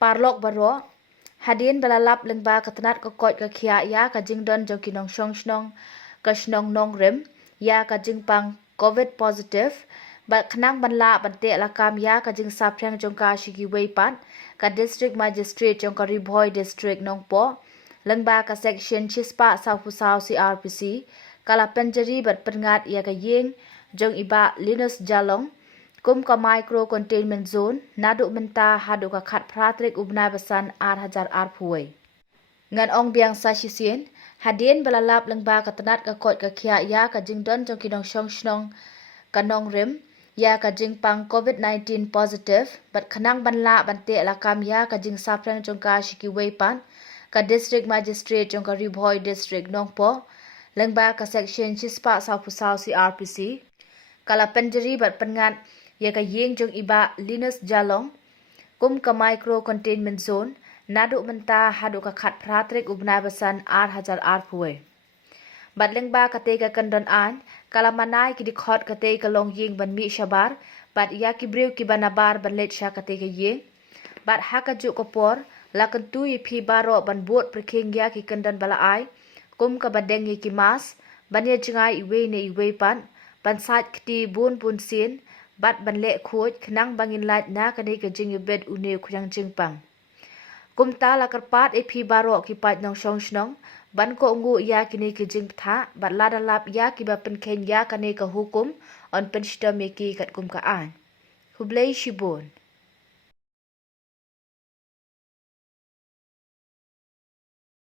Parlok baro hadin balalap lengba ketenat kokot ke kia ya ka jingdon jong kinong snong ka snong nong rem ya ka jingpang covid positive ba khnang banla bante lakam ya ka jing saphyang jong ka shigi weipan ka district magistrate jong ka ribhoi district nongpo lengba ka section chispa saufusau CRPC kala penjeri bat pengat ya ka yeng jong iba Linus Jalong kum ka micro containment zone nadu menta hadu ka khat pratrik ubna basan ar phuai ngan ong biang sa shisien hadien balalap lengba ka tenat ka kot ka khia ya ka jingdon jong kinong snong ka nong rem ya ka jingpang covid-19 positive bat khanang banla bante lakam ya ka jing saprang jong ka shiki weipan ka district magistrate jong ka ribhoi district nongpo lengba ka section chispa saufusau CRPC kala penjeri bat pengat ya ka yeng jong iba Linus Jalong kum ka micro containment zone nadu menta hadu ka khat pratrik ubna basan ar phuai bat lengba ka te ka kandon an kala manai ki dikhot ka te ka long yeng ban mi shabar bat ya ki brew ki banabar ban let sha ka te ka yeng bat ha ka ju ko por la kan tu yi phi baro ban bot preking ya ki kandon bala ai kum ka badeng yi ki mas ban ye jingai iwe ne iwe pan ban sat kti bun pun sin bat ban le khoj khnang bangin lat na ka ne ka jing bed une khuyang jing pang kum ta la karpat e phi baro ki pat nong shong snong ban ko ngu ya ki ne ki jing tha bat la da lap ya ki ba pen khen ya ka ne ka hukum on pen shta me ki kat kum ka an hublei shibon